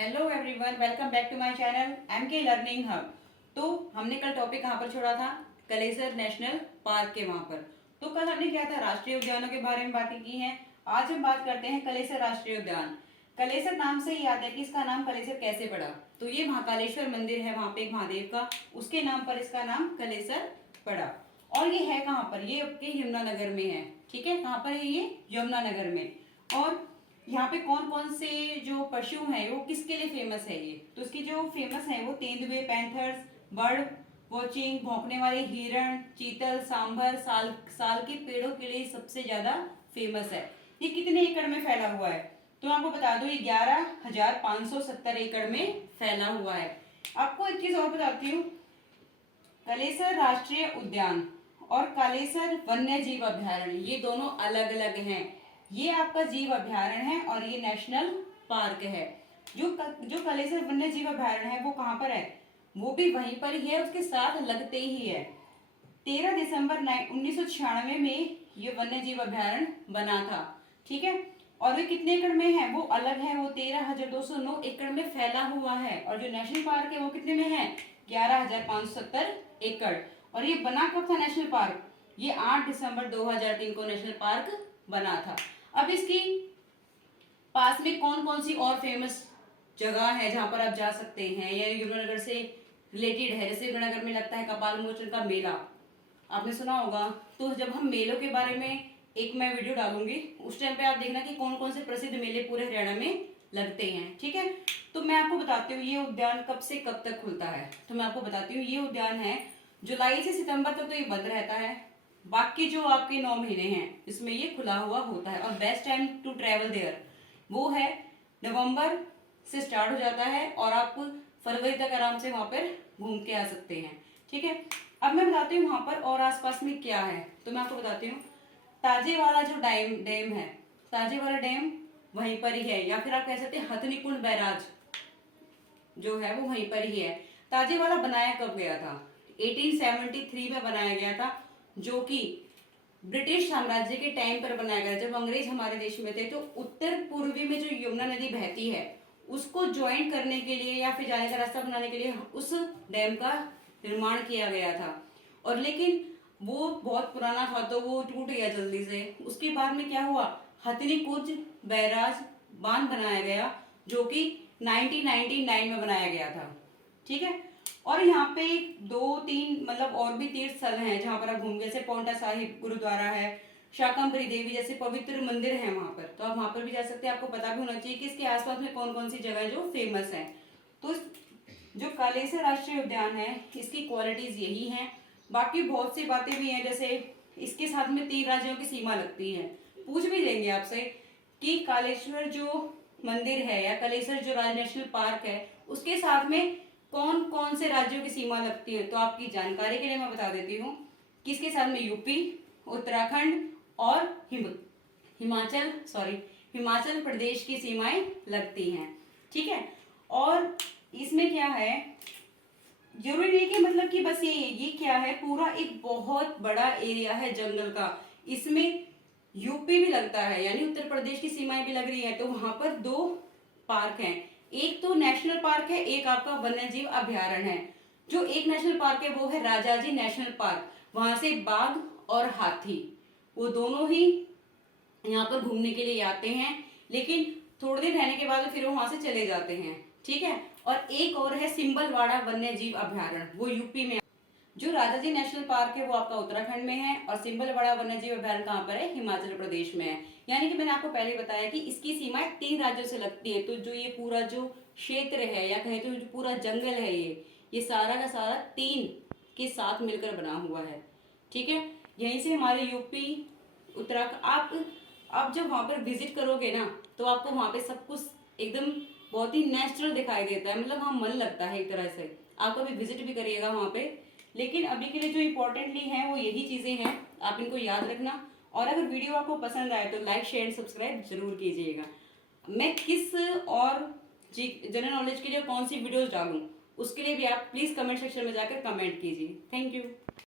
Hello everyone, welcome back to my channel MK learning hub. तो हमने कल topic कहाँ पर छोड़ा था? कलेसर नेशनल पार्क के वहां पर। तो कल हमने क्या था, राष्ट्रीय उद्यानों के बारे में बातें की हैं। आज हम बात करते हैं कलेसर राष्ट्रीय उद्यान। कलेसर नाम से ही याद है कि इसका नाम कलेसर कैसे पड़ा। तो ये महाकालेश्वर मंदिर है वहां पे एक महादेव का, उसके नाम पर इसका नाम कलेसर पड़ा। और ये है कहाँ पर? ये आपके यमुनानगर में है। ठीक है, कहाँ पर है ये? यमुनानगर में। और यहाँ पे कौन कौन से जो पशु हैं वो किसके लिए फेमस है ये? तो इसकी जो फेमस है वो तेंदुए, पैंथर्स, बर्ड वॉचिंग, भौंकने वाले हिरण, चीतल, सांभर, साल साल के पेड़ों के लिए सबसे ज्यादा फेमस है। ये कितने एकड़ में फैला हुआ है? तो आपको बता दो, ये 11,570 एकड़ में फैला हुआ है। आपको एक चीज और बताती हूँ, कलेसर राष्ट्रीय उद्यान और कालेसर वन्य जीव अभ्यारण्य ये दोनों अलग अलग हैं। ये आपका जीव अभ्यारण्य है और ये नेशनल पार्क है। जो कलेसर वन्य जीव अभ्यारण्य है वो कहाँ पर है? वो भी वहीं पर ही है, उसके साथ लगते ही है। 13 दिसंबर 1996 में ये वन्य जीव अभ्यारण्य बना था। ठीक है, और वे कितने एकड़ में है? वो अलग है, वो 13,209 एकड़ में फैला हुआ है। और जो नेशनल पार्क है वो कितने में है? 11,570 एकड़। और ये बना कब था नेशनल पार्क? ये 8 दिसंबर 2003 को नेशनल पार्क बना था। अब इसकी पास में कौन कौन सी और फेमस जगह है जहां पर आप जा सकते हैं या यमुनानगर से रिलेटेड है? जैसे यमुनानगर में लगता है कपाल मोचन का मेला, आपने सुना होगा। तो जब हम मेलों के बारे में एक मैं वीडियो डालूंगी, उस टाइम पे आप देखना कि कौन कौन से प्रसिद्ध मेले पूरे हरियाणा में लगते हैं। ठीक है, तो मैं आपको बताती हूँ ये उद्यान कब से कब तक खुलता है। तो मैं आपको बताती हूँ, ये उद्यान है जुलाई से सितंबर तक तो ये बंद रहता है। बाकी जो आपके 9 महीने हैं इसमें ये खुला हुआ होता है। और best time to travel there वो है नवंबर से स्टार्ट हो जाता है और आप फरवरी तक आराम से वहां पर घूम के आ सकते हैं। ठीक है, अब मैं बताती हूँ वहां पर और आसपास में क्या है। तो मैं आपको बताती हूँ, ताजेवाला जो डैम है, ताजेवाला डैम वहीं पर ही है, या फिर आप कह सकते हैं हथनी कुंड बैराज जो है वो वहीं पर ही है। ताजेवाला बनाया कब गया था? 1873 में बनाया गया था, जो कि ब्रिटिश साम्राज्य के टाइम पर बनाया गया। जब अंग्रेज हमारे देश में थे तो उत्तर पूर्वी में जो यमुना नदी बहती है उसको ज्वाइन करने के लिए या फिर जाने का रास्ता बनाने के लिए उस डैम का निर्माण किया गया था। और लेकिन वो बहुत पुराना था तो वो टूट गया जल्दी से। उसके बाद में क्या हुआ, हथनी कुंज बैराज बांध बनाया गया, जो कि 1999 में बनाया गया था। ठीक है, और यहाँ पे 2-3 मतलब और भी तीर्थ स्थल हैं जहाँ पर आप घूम, जैसे पौंटा साहिब गुरुद्वारा है, शाकंभरी देवी जैसे पवित्र मंदिर है वहां पर। तो आप वहां पर भी जा सकते हैं। आपको पता भी होना चाहिए कि इसके आसपास में कौन कौन सी जगह जो फेमस है। तो जो कालेसर राष्ट्रीय उद्यान है इसकी क्वालिटीज यही हैं। बाकी बहुत सी बातें भी हैं, जैसे इसके साथ में 3 राज्यों की सीमा लगती है। पूछ भी लेंगे आपसे कि कालेश्वर जो मंदिर है या कलेसर जो नेशनल पार्क है उसके साथ में कौन कौन से राज्यों की सीमा लगती है। तो आपकी जानकारी के लिए मैं बता देती हूँ कि इसके साथ में यूपी, उत्तराखंड और हिमाचल प्रदेश की सीमाएं लगती हैं। ठीक है, और इसमें क्या है, जरूरी नहीं कि मतलब कि बस ये क्या है, पूरा एक बहुत बड़ा एरिया है जंगल का। इसमें यूपी भी लगता है, यानी उत्तर प्रदेश की सीमाएं भी लग रही है। तो वहां पर 2 पार्क हैं, एक तो नेशनल पार्क है, एक आपका वन्यजीव अभ्यारण्य है। जो एक नेशनल पार्क है वो है राजाजी नेशनल पार्क, वहां से बाघ और हाथी वो दोनों ही यहाँ पर घूमने के लिए आते हैं, लेकिन थोड़े दिन रहने के बाद फिर वो वहां से चले जाते हैं। ठीक है, और एक और है सिंबलवाड़ा वन्य जीव अभ्यारण्य, वो यूपी में। जो राजाजी नेशनल पार्क है वो आपका उत्तराखंड में है और सिंबलवाड़ा वन्य जीव अभ्यारण्य कहाँ पर है? हिमाचल प्रदेश में है। यानी कि मैंने आपको पहले बताया कि इसकी सीमाएं 3 राज्यों से लगती है। तो जो ये पूरा जो क्षेत्र है या कहें तो जो पूरा जंगल है ये सारा का सारा 3 के साथ मिलकर बना हुआ है। ठीक है, यहीं से हमारे यूपी उत्तराखंड आप जब वहां पर विजिट करोगे ना तो आपको वहां पे सब कुछ एकदम बहुत ही नेचुरल दिखाई देता है। मतलब वहां मन लगता है एक तरह से। आप कभी विजिट भी करिएगा वहां पे। लेकिन अभी के लिए जो इम्पोर्टेंटली है वो यही चीजें हैं, आप इनको याद रखना। और अगर वीडियो आपको पसंद आए तो लाइक शेयर सब्सक्राइब जरूर कीजिएगा। मैं किस और जनरल नॉलेज के लिए कौन सी वीडियोस डालूं उसके लिए भी आप प्लीज कमेंट सेक्शन में जाकर कमेंट कीजिए। Thank you.